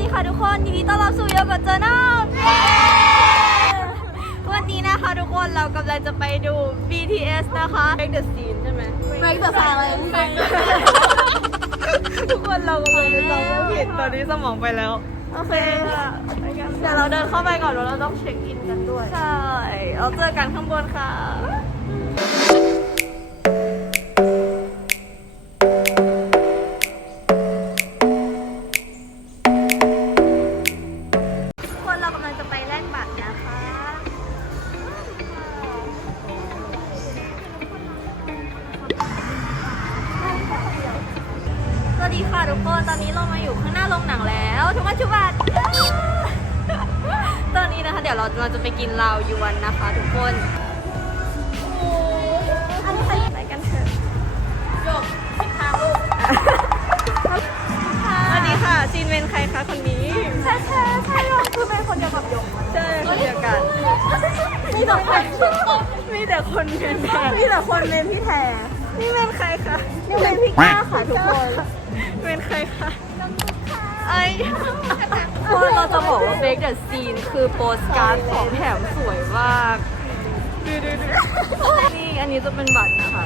ดีค่ะทุกคนยินดีต้อนรับสู่โยกับเจอน้องวันนี้นะคะทุกคนเรากำลังจะไปดู BTS นะคะ Break the Scene ใช่ไหม Break the silence ทุกคนเรากำลังจะจำว่าผิดตอนนี้สมองไปแล้ว โอเคค่ะเดี๋ยวเราเดินเข้าไปก่อนแล้วเราต้องเช็คอินกันด้วย ใช่ เราเจอกันข้างบนค่ะ เดี๋ยวเราเราจะไปกินลาวยวนนะคะทุกคนอันนี้ใครไปกันเถอะจบทางลูกสวัสดีค่ะซีนเป็นใครคะคนนี้ ใช่ใช่ใช่หรอคือเป็นคนเดียวกับยงใช่คนเดียวกัน มีแต่คนมีแต่คนเป็นแทนมีแต่คนเป็นพี่แทนนี่เป็นใครคะนี่เป็นพี่ก้าค่ะทุกคนเป็นใครคะ ไอ้คนเราจะบอกว่า Break the Scene คือโปสการ์ดของแถมสวยมากดูดูดูนี่อันนี้จะเป็นบัตรนะคะ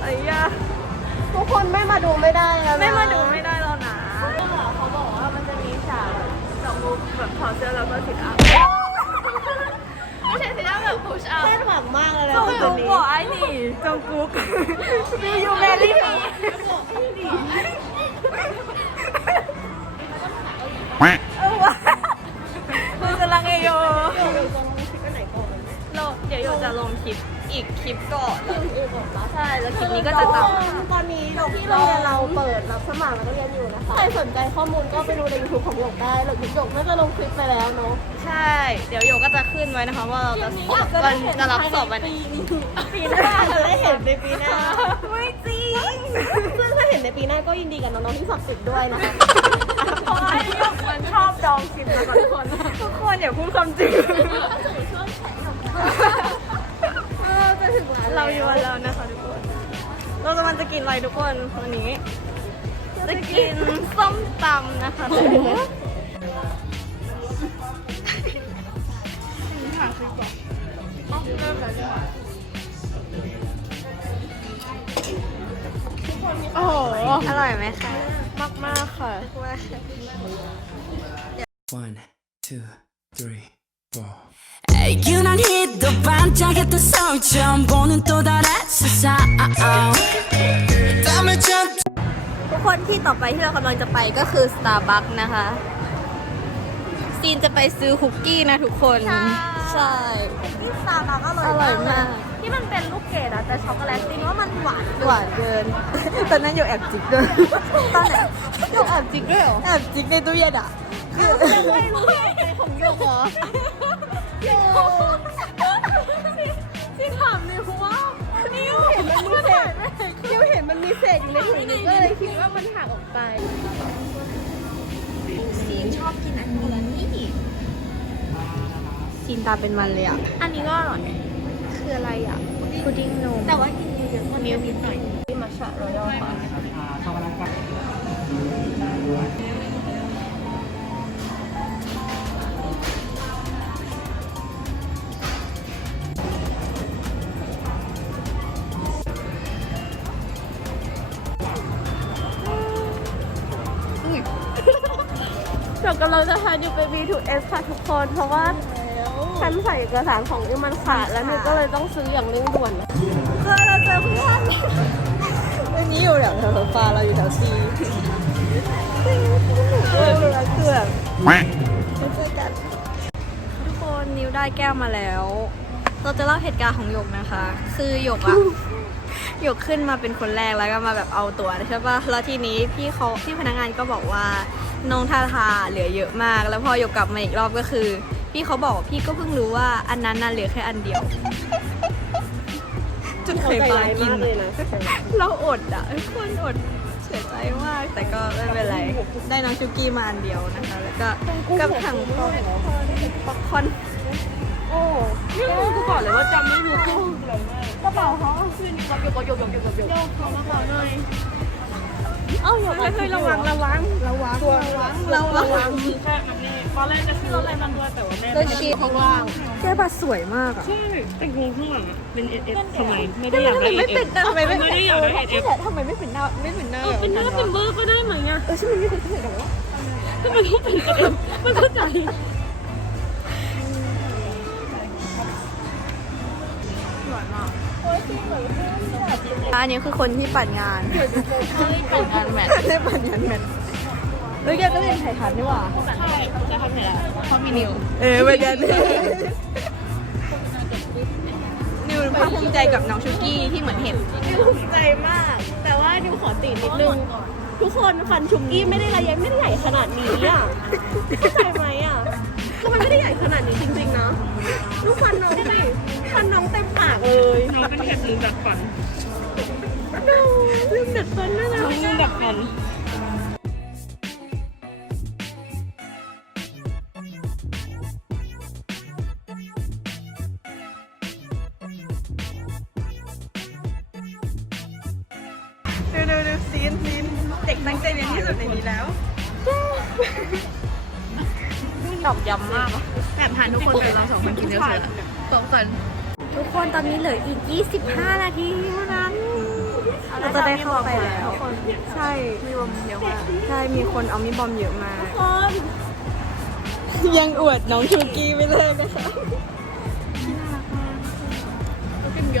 ไอ้ยาทุกคนไม่มาดูไม่ได้แล้วนะไม่มาดูไม่ได้แล้วนะเขาบอกว่ามันจะมีฉากจองมุกแบบถอดเสื้อแล้วก็สิทอัพไม่ใช่สิทอัพแบบ push up คาดหวังมากเลยนะจงกุ๊กบอกไอ้นี่จงกุ๊กดูยูแมรี่ อีกคลิปก่อน ใช่แล้วคลิปนี้ก็จะตามตอนนี้ที่โรงเรียนเราเปิดรับสมัครนักเรียนอยู่นะคะ ใครสนใจข้อมูลก็ไปดูใน YouTube ของหยกได้หรือหยกน่าจะลงคลิปไปแล้วเนาะใช่ เดี๋ยวโยก็จะขึ้นไว้นะคะว่าเราจะสอบวันจะรับสอบวันไหน ปีหน้าจะได้เห็นในปีหน้า ไม่จริงซึ่งถ้าเห็นในปีหน้าก็ยินดีกับน้องๆที่สอบติดด้วยนะคะเพราะว่าโยกมันชอบดองคลิปนะคะทุกคน ทุกคนอย่าพูดความจริงเออ จะถึงร้านเราอยู่วันแล้วนะคะทุกคน เราจะมันจะกินอะไรทุกคนวันนี้ จะกินส้มตำนะคะทุก คนที่ต่อไปที่เรากำลังจะไปก็คือ Starbucks นะคะ ซีนจะไปซื้อคุกกี้นะทุกคน ใช่ ที่ซาบาก็อร่อยอร่อยมาก ที่มันเป็นลูกเกดอะแต่ช็อกโกแลตจริงว่ามันหวานหวานเกิน ตอนนั้นโยแอบจิกด้วยตอนไหนหยกแอบจิกด้วยเหรอ แอบจิกในตู้เย็นอะคือยังไม่รู้ใจของหยกเหรอ มีเศษนิวเห็นมันมีเศษอยู่ในถุงนึงก็เลยคิดว่ามันหักออกไปซีนชอบกินอันนี้ซีนตาเป็นมันเลยอะ อันนี้ก็อร่อย คืออะไรอะ พุดดิ้งนม แต่ว่ากินเยอะๆก็นิ้วนิดหน่อยที่มัชชะรอยัลค่ะ ดี๋ยวกำลังจะพานิวไป B2S ค่ะทุกคน เพราะว่าฉันใส่เอกสารของนิวมันขาดแล้วนิวก็เลยต้องซื้ออย่างเร่งด่วนเพื่อนเราเจอเพื่อนวันนี้อยู่แถวแถวโซฟาเราอยู่แถวซีเออคือแบบเจอกันทุกคนนิวได้แก้วมาแล้ว เราจะเล่าเหตุการณ์ของหยกนะคะ คือหยกอะหยกขึ้นมาเป็นคนแรกแล้วก็มาแบบเอาตัวใช่ปะแล้วทีนี้พี่เขาพี่พนักงานก็บอกว่า น้องทาทาเหลือเยอะมาก แล้วพอหยกกลับมาอีกรอบก็คือ พี่เขาบอกว่าพี่ก็เพิ่งรู้ว่าอันนั้นน่ะเหลือแค่อันเดียว จนเคยปากิน เลยนะเราอดอะทุกคนอดเสียใจมาก แต่ก็ไม่เป็นไร ได้น้องชูกี้มาอันเดียวนะคะ แล้วก็กับถังป๊อปป๊อปคอร์นโอ้นี่กูบอกเลยว่าจำไม่รู้กูกระเป๋าเขาคือนี่ก็ยกยกยกยกยกยกเขามาขอหน่อยเอ้าอย่าเฮ้ยระวังระวังระวังระวัง เราระวังแค่นั้นนี่ตอนแรกจะซื้ออะไรมาด้วยแต่ว่าแม่ก็ชี้ข้างล่างแกบัตรสวยมากอะใช่แต่งงข้างหลังอะเป็นเอสเอสทำไมไม่ได้อยากได้เอไม่สเป็นทำไมไม่ไม่ได้อยากได้เอสเอสแต่ทำไมไม่เป็นหน้าไม่เป็นหน้าเป็นหน้าเป็นเบอร์ก็ได้ไหมอะเออใช่มันไม่เป็นที่ไหนกันวะก็มันต้องเป็นเอสเอสไม่เข้าใจอันนี้คือคนที่ปั่นงานเป็นงานแมทได้ปั่นงานแมท เฮ้ยแกก็เรียนไทยทันนี่หว่าใช่จะทำไหนล่ะเพราะมีนิว เออไปเรียนนิวภาคภูมิใจกับน้องชุกี้ที่เหมือนเห็นนิวภูมิใจมาก แต่ว่านิวขอตินิดนึงทุกคนฟันชุกกี้ไม่ได้ระยะไม่ได้ใหญ่ขนาดนี้อะเข้าใจไหมอะคือมันไม่ได้ใหญ่ขนาดนี้จริงๆนะลูกฟันน้องดิฟันน้องเต็มปากเลยน้องเป็นเห็บลืมดัดฟันลืมดัดฟันน่ารักลืมดัดฟัน ดูดูดูซีนซีนเด็กตั้งใจเรียนที่สุดในนี้แล้ว ตอบย้ำมากแบบหาทุกคนเลยเราสองคนกินเยอะเลยสองคนทุกคนตอนนี้เหลืออีก 25 นาทีเท่านั้น เราจะได้เข้าไปแล้วใช่ มีบอมเยอะมากใช่ มีคนเอามีบอมเยอะมากยังอวดน้องชูกี้ไม่เลิกนะคะเดี๋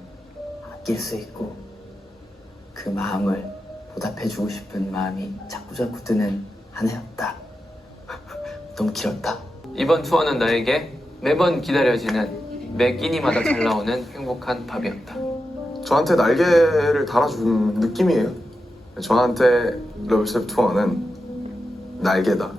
아낄 수 있고 그 마음을 보답해주고 싶은 마음이 자꾸자꾸 드는 한 해였다. 너무 길었다. 이번 투어는 너에게 매번 기다려지는 매 끼니마다 잘 나오는 행복한 밥이었다. 저한테 날개를 달아준 느낌이에요. 저한테 러브셉 투어는 날개다.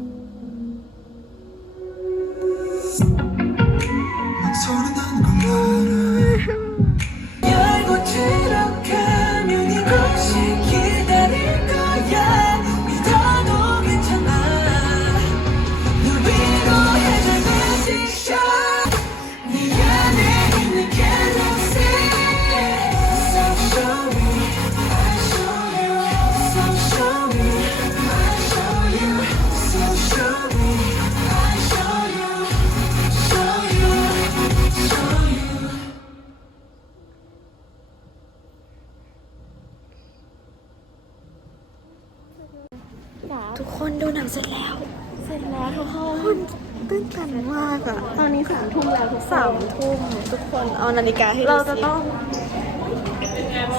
นเอานาฬิกาให้เราจะต้อง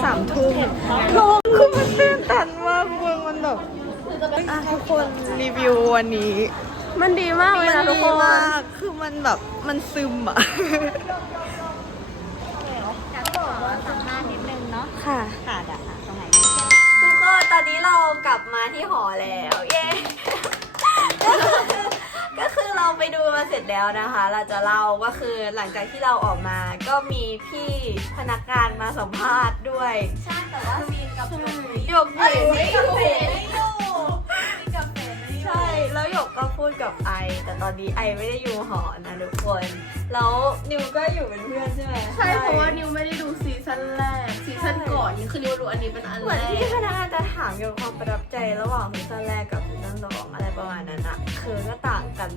สามทุ่มเราคือมันตื่นเต้นมากเมืองมันแบบอะทุกคนรีวิววันนี้ มันดีมากเลยมันนะทุกดีคนมากคือมันแบบมันซึมอะสัมภาษณ์นิดนึงเนาะค่ะค่ะเดี๋ยวค่ะตรงไหนทุกคนตอนนี้เรากลับมาที่หอแล้ว เย้ก็คือก็คือ เราไปดูมาเสร็จแล้วนะคะ เราจะเล่าก็คือหลังจากที่เราออกมาก็มีพี่พนักงานมาสัมภาษณ์ด้วย ใช่แต่ว่าซีนกับหยกหยกอยู่ไม่กับเฟนไม่อยู่ ต่ตอนนี้ไอไม่ได้อยู่หอนะทุกคน แล้วนิวก็อยู่เป็นเพื่อนใช่ไหมใช่เพราะว่านิวไม่ได้ดูซีซั่นแรกซีซั่นก่อนนี่คือนิวดูอันนี้เป็นอันเหมืแรอนกที่พนักงานจะถามเกี่ยวกับความประทับใจระหว่างซีซั่นแรกกับซีซั่นสองอะไรประมาณนั้นอะคือก็ต่างกัน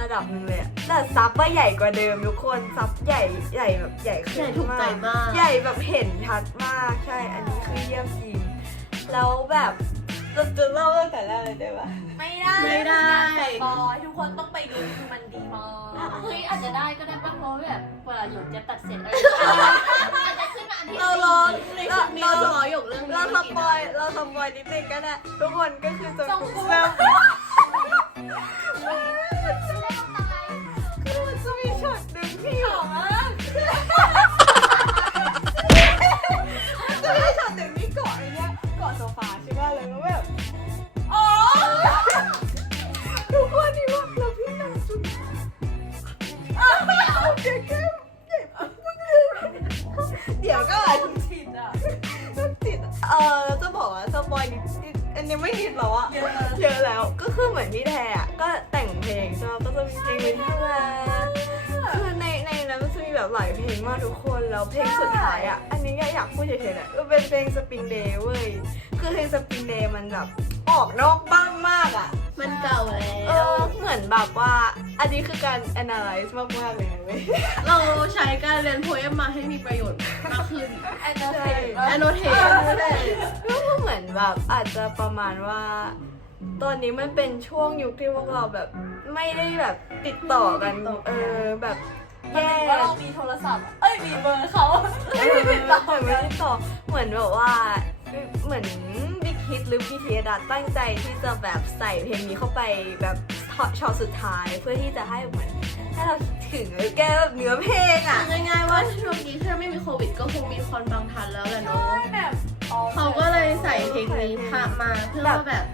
ระดับหนึงเลยอะแต่ซับว่าใหญ่กว่าเดิมทุกคนซับใหญ่ใหญ่แบบใหญ่ขึ้นใหญ่ถูกใจมาก ใหญ่แบบเห็นชัดมากใช่อันนี้คือเยี่ยมจริงแล้วแบบ เราจะเล่าตั้งแต่แรกเลยได้ปะไม่ได้ไม่ได้ บอยทุกคนต้องไปดูคือมันดีมากเฮ้ยอาจจะได้ก็ได้ป่ะเพราะแบบเวลาหยกจะตัดเสร็จอะไรอาจจะขึ้นมาอันที่เรารอในเราชุดนี้เราเรารอหยกเรื่องนี้เราสปอยเราสปอยนิดนึงก็ได้ทุกคนก็คือจะแบบคือ พูดเฉยๆแหละมันเป็นเพลงสปริงเดย์เว้ย คือเพลงสปริงเดย์มันแบบออกนอกบ้างมากอะ มันเก่าแล้เอวอเหมือนแบบว่า อันนี้คือการ analyze มากๆเลยนะเว้ย เราใช้การเรียนโพเอมมาให้มีประโยชน์มากขึ้นแอนนาเฟรแอนโนเทสก็คือเหมือนแบบอาจจะประมาณว่า ตอนนี้มันเป็นช่วงยุคที่พวกเราแบบไม่ได้แบบติดต่อกัน เออแบบ แย่ว่าเรามีโทรศัพท์ เอ้ย มีเบอร์เขาไม่ได้ติดต่อไม่ได้ติดต่อเหมือนแบบว่า เหมือนบิ๊กฮิตหรือ BTS อะตั้งใจที่จะแบบใส่เพลงนี้เข้าไปแบบช็อตสุดท้ายเพื่อที่จะให้เหมือนให้เราคิดถึงแก้แบบเนื้อเพลงอะง่ายๆว่าช่วงนี้ถ้าไม่มีโควิดก็คงมีคนบางทันแล้วแหละเนาะแบบเขาก็เลยใส่เพลงนี้พามาเพื่อว่าแบบ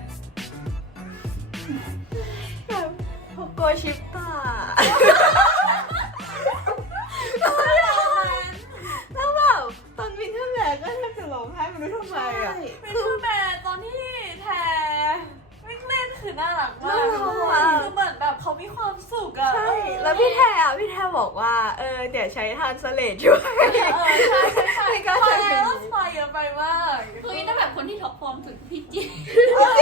แบบโฮโกชิปตา แบกก็แทบจะร้องไห้ไม่รู้ทำไมอะ เป็นรูปแบบตอนที่แทวิ่งเล่นคือน่ารักมากน่ารักมากคือเหมือนแบบเขามีความสุขอะใช่แล้วพี่แทอะพี่แทบอกว่าเออเดี๋ยวใช้ทานสเลดช่วย เออใช่ใช่ใช่ไม่กล้าไฟใช้เพลง แล้วนี้ไฟเยอะไปมากเฮ้ยถ้าแบบคนที่ท็อปฟอร์มถึงพี่จีเ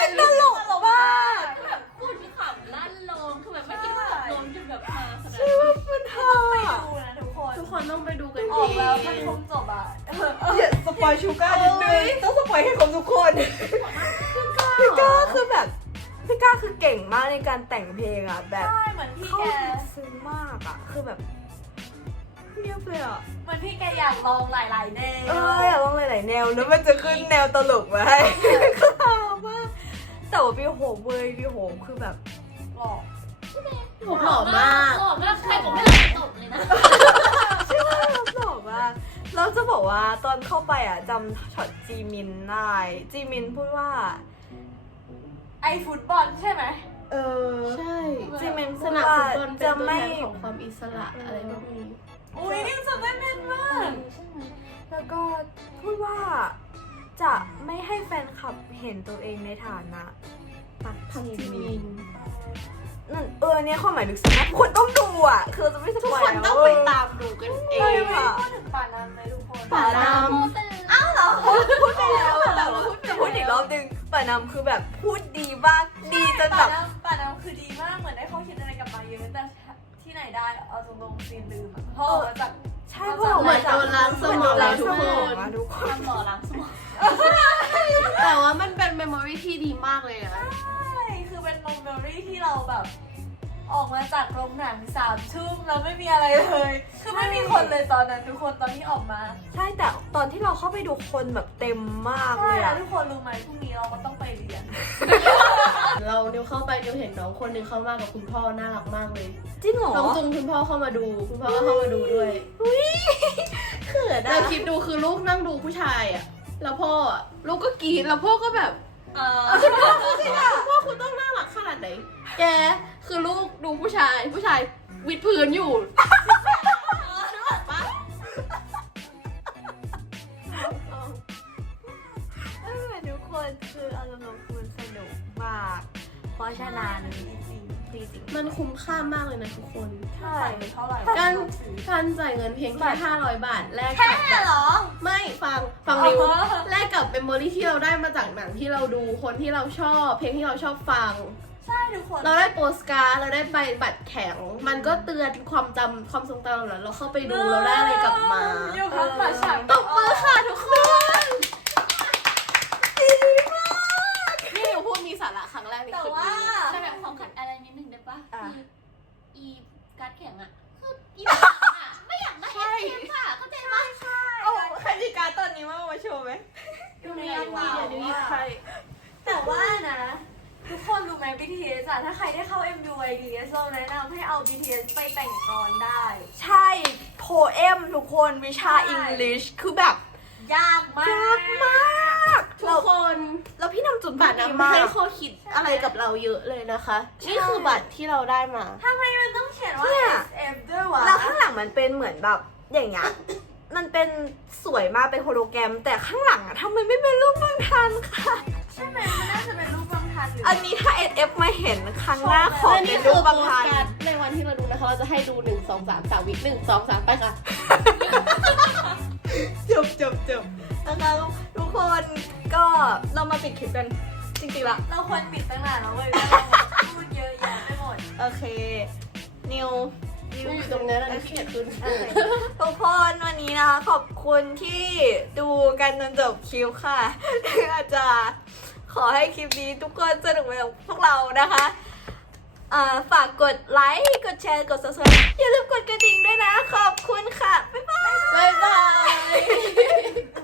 ป็นตลกมากแบบพูดขำลั่นลงคือแบบไม่คิดว่าแบบลงจนแบบมาขนาดใช่นี้ว่ามันเธอไปอะดูนะทุกคน ทุกคนต้องไปดูกันอเออกแล้วงมันคงจบอะเอออย่าส ปอยชูการ์นิดนึงต้องสปอยให้ครบทุกคนพี่ก้าคือแบบพี่ก้าคือเก่งมากในการแต่งเพลงอะแบบใช่เหมือนพี่เข้าแกถึงซึ้งมากอะคือแบบเงียบเลยอะเหมือนพี่แกอยากลองหลายๆแนวเอออยากลองหลายๆแนวแล้วมันจะขึ้นแนวตลกมาให้คือฮามากแต่ว่าพี่โฮมเว้ยพี่โฮมคือแบบหลอกผมหล่อมากหล่อมากใครผมไม่หลับตบเลยนะ ใช่ไหมเราบอกว่าเราจะบอกว่าตอนเข้าไปอะจำช็อตจีมินได้จีมินพูดว่า ไอฟุตบอลใช่ไหมเออใช่จีมินสพูดนามว่าฟุตบอลเป็นจะตัวไม่แทนของความอิสระอะไรพวกนี้อุ้ยนี่จำได้แม่นมากแล้วก็พูดว่าจะไม่ให้แฟนคลับเห็นตัวเองในฐานะปักพังจีจีมิมิน นนั่นเออเนี่ยความหมายลึกซึ้งมากทุกคนต้องดูอะ คือจะไม่สทุกปอยคนแล้วต้องไปตามดูกันเอใช่งค่ะพูดถึงป่าน้ำเลยทุกคนป่าน้พูดไปแล้วแต่ว่าจะพูดอีกรอบนึงป่านำคือแบบพูดดีมากดีจนแบป่าบน้ำป่าน้ำคือดีมากเหมือนได้ข้อคิดอะไรกลับมาเยอะแต่ที่ไหนได้เอาตรงๆซีนลืมอะเพราะออกมาจากใช่เพราะเหมือนโดนล้างสมองล้างทุสกมคองนอะทุกคนทำหล่อล้างสมองแต่ว่ามันเป็นเมมโมรีที่ดีมากเลยนะ ใช่คือเป็นโมเมอรี่ที่เราแบบ ออกมาจากโรงหนังสามทุ่มแล้วไม่มีอะไรเลย คือไม่มีคนเลยตอนนั้นทุกคนตอนที่ออกมาใช่แต่ตอนที่เราเข้าไปดูคนแบบเต็มมากใช่เลยแล้วอะทุกคนรู้ไหมพรุ่งนี้เราก็ต้องไปเรียน เราเดิวเข้าไปเดิวเห็นน้องคนหนึ่งเข้ามากับคุณพ่อน่ารักมากเลยจริงเหรอน้องจุงคุณพ่อเข้ามาดู คุณพ่อก็เข้ามาดูด้วยเขินเราอะคิดดูคือลูกนั่งดูผู้ชายอะ แล้วพ่ออะลูกก็กรีดแล้วพ่อก็แบบ เออคุณพ่อคุณพ่อคุณต้องน่ารักขนาดไหน แกคือลูกดูผู้ชาย ผู้ชายวิดพื้นอยู่นึกออกปะเออทุกคนคืออารมณ์ของคุณสนุกมาก เพราะฉะนั้นดีจริง มันคุ้มค่ามากเลยนะทุกคนใช่ใส่ไปเท่าไหร่การการจ่ายเงินเพียงแค่500 บาทแลกกับแบบเหรอ ไม่ฟังฟังอ๋อริวแลกกับเมมโมรี่ที่เราได้มาจากหนังที่เราดูคนที่เราชอบ เพลงที่เราชอบฟัง ใช่ทุกคน เราได้โปสการ์ดเราได้ใบบัตรแข็ง มันก็เตือนความจำความทรงจำเราเราเข้าไปดูเราได้อะไรกลับมาโยคัสมาฉากตบมือค่ะทุกคนนี่หนูพูดมีสาระครั้งแรกใน แต่ คืน ว่า นี้ แสดงความขัดอะไรนิดนึงได้ปะ อะ คืออีการ์ดแข็งอะคืออีหนังอะไม่อยากได้เอฟเอฟอะเข้าใจปะ โอ้ใครมีการดตอนนี้มามาโชว์ไหม ดูใน เดี๋ยว เปล่า นี้ ว่า ใคร แต่ว่านะ ทุก คนรู้ไหม BTS อะถ้าใครได้เข้า MUIDS เราแนะนำให้เอา BTS ไปแต่งกลอนได้ ใช่โพเอมทุกคนวิชาใช่ อังกฤษคือแบบยากมากยากมากทุเรากคนแล้วพี่นำจุดบัตรดีนำมาให้กข้อคิดอะไรกับเราเยอะเลยนะคะ นี่คือบัตรที่เราได้มา ทำไมมันต้องเขียนว่า เนี่ย SF ด้วยวะแล้วข้างหลังมันเป็นเหมือนแบบอย่างเงี้ย มันเป็นสวยมากเป็นโฮโลแกรม แต่ข้างหลังอะทำไมไม่เป็นรูปบางทันค่ะ ใช่ไหมมันน่าจะเป็นรูปบางทันหรื ออันนี้ถ้าเอฟมาเห็นครั้งหน้าขอและเป็นี่นคืรูอปโปบางสทันการ์ดในวันที่เราดูนะคะเราจะให้ดูหนึ่งสองสามสามวิหนึ่งสองสามไปค่ะ จบจบจบนะคะทุกคนก็เรามาปิดคลิปกันจริงๆละ เราควรปิดตั้งนานแล้วเว้ยเราพูดเยอะแยะไปหมด โอเค นิวนิวอยู่ตรงนั้นนะขี้เกียจขึ้น โอเคทุกคนวันนี้นะคะ ขอบคุณที่ดูกันจนจบคลิปค่ะ อาจจะ ขอให้คลิปนี้ทุกคนสนุกไปกับพวกเรานะคะฝากกดไลค์ กดแชร์ กด subscribe อย่าลืมกดกระดิ่งด้วยนะ ขอบคุณค่ะ บ๊ายบาย บ๊ายบาย